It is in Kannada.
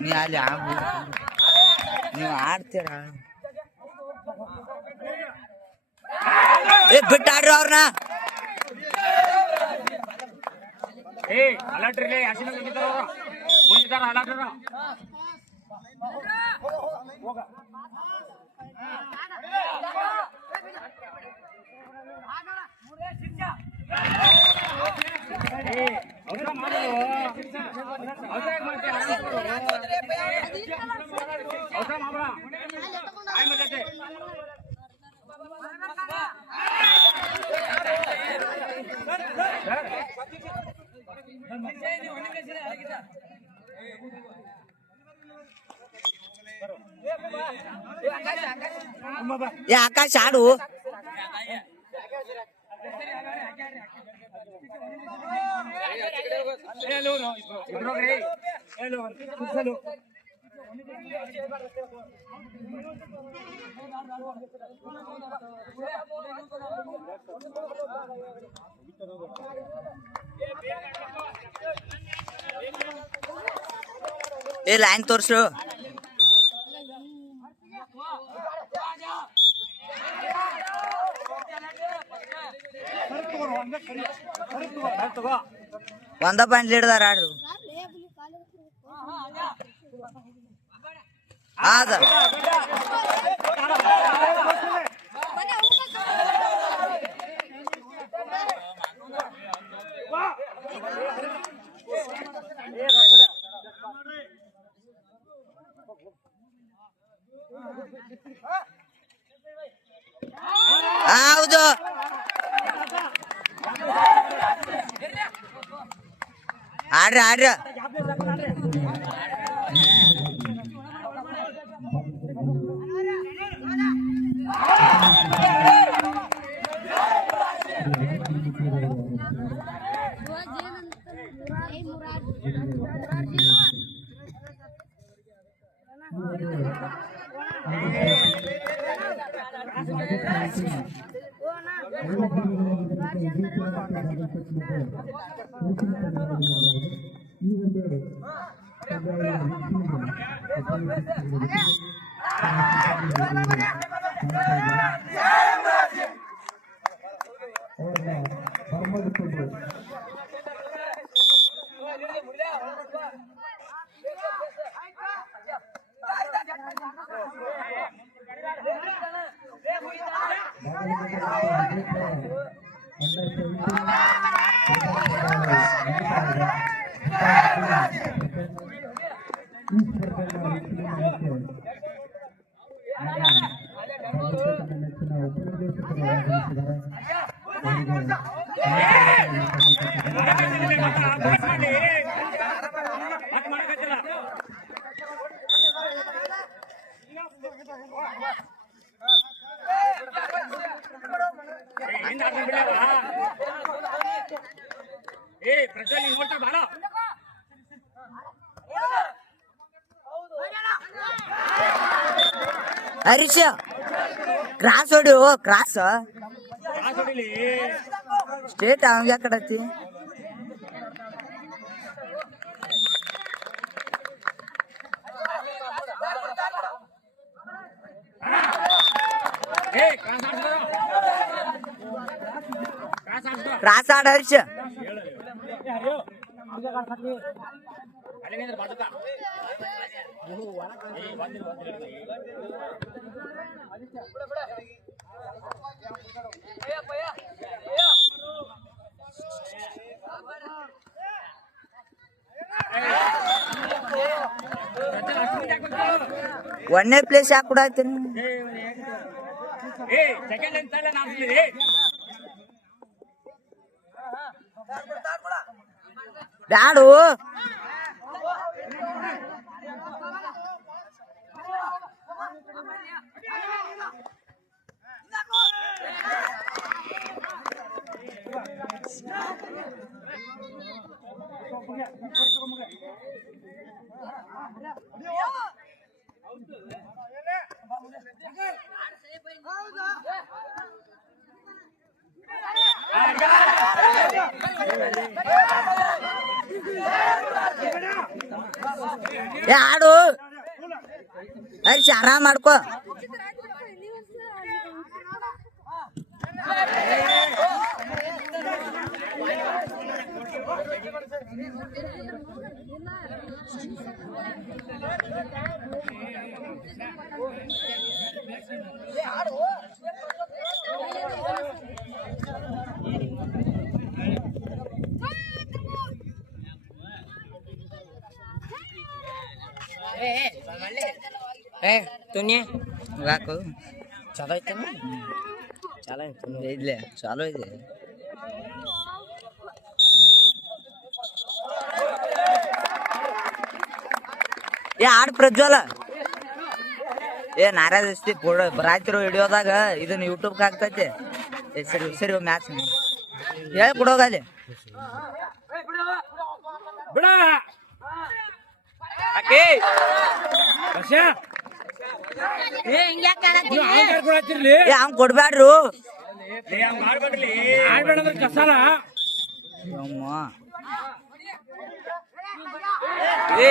ನೀ ಅಲ್ಲಿ ನೀವು ಆಡ್ತೀರ ಬಿಟ್ಟಾಡ್ರಿ ಅವ್ರನ್ನ ಅಲಾಟ್ರಿ ಅರ್ಶಿನ ಮುಂದಿದ್ದಾರ ಅಲಾಟ್ರ ಆಕಾಶ ಆಡು ಲೈನ್ ತೋರ್ಸು ಒಂದ ಪಾಯಿಂಟ್ ಲೀಡ್ದಾರ ಆಡ್ರು ಆದ ಹೌದು ಆಡ್ರಿ ಆಡ್ರಿ ಹರೀಶ್ ಕ್ರಾಸ್ ಹೊಡಿ ಕ್ರಾಸ್ ಸ್ಟೇಟ್ ಅವಂಗ ಯಾಕಡತಿ ಕ್ರಾಸ್ ಆಡ ಹರೀಶ್ ಒಂದನೇ ಪ್ಲೇಸ್ ಯಾಕೆ ಕೊಡಾಯ್ತೀನಿ ಬ್ಯಾಡು ಏ ಆಡು ಹರಿಸಿ ಆರಾಮ್ ಮಾಡ್ಕೋ. ಯಾಕು ಚಲೋ ಐತೆ ಚಲೋ ಐತೆ ಇದ್ಲೆ ಚಾಲೋ ಇದೆ. ಏ ಆಡ್ ಪ್ರಜ್ವಲ ಏ ನಾರಾಯಣಸ್ತಿ ರಾತ್ರಿ ಹಿಡಿಯೋದಾಗ ಇದನ್ನ ಯೂಟ್ಯೂಬ್ಗೆ ಹಾಕ್ತೈತಿ. ಸರಿ ಸರಿ ಮ್ಯಾಚ್ ಹೇಳಿ ಕೊಡೋಗಲ್ಲಿ. ಬಿಡ ಆಕಿ ಬಸ್ಯಾ ಕೊಡತ್ತಿರ್ಲಿ ಏ ಹಂಗ್ ಕೊಡ್ಬ್ಯಾಡ್ರು. ಆಡ್ಬೇಡಂದ್ರೆ ಕಸಾಲ ಅಮ್ಮ ಏ